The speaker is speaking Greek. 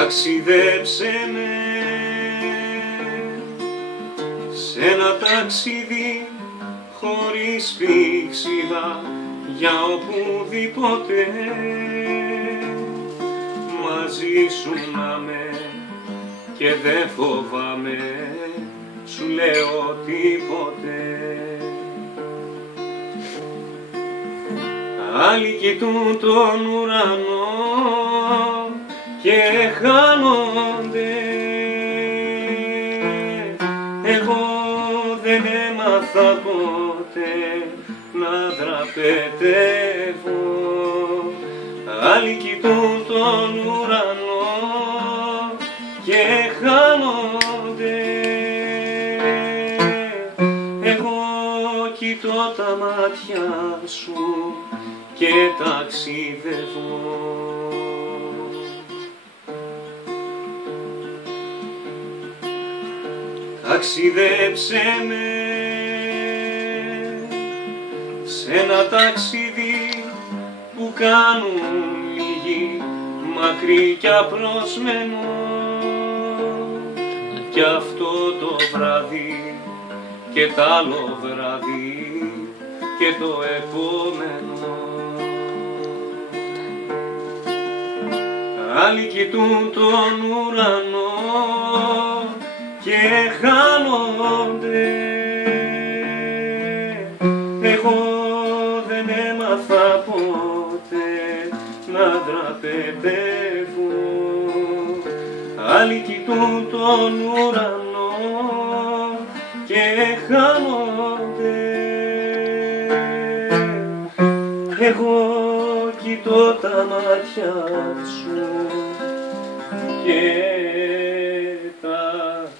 Ταξιδέψε με σε ένα ταξίδι χωρίς πηξίδα για οπουδήποτε, μαζί σου να με και δεν φοβάμαι, σου λέω τίποτε. Άλλοι κοιτούν τον ουρανό και χάνονται, εγώ δεν έμαθα ποτέ να δραπετεύω. Άλλοι κοιτούν τον ουρανό και χάνονται, εγώ κοιτώ τα μάτια σου και ταξιδεύω. Ταξιδέψε με σε ένα ταξίδι που κάνουν λίγοι, μακρύ κι απρόσμενο, κι αυτό το βράδυ και τ' άλλο βράδυ και το επόμενο. Άλλοι κοιτούν τον ουρανό και χάνονται, εγώ δεν έμαθα ποτέ να δραπετεύω. Άλλοι κοιτούν τον ουρανό και χάνονται, εγώ κοιτώ τα μάτια σου και ταξιδεύω.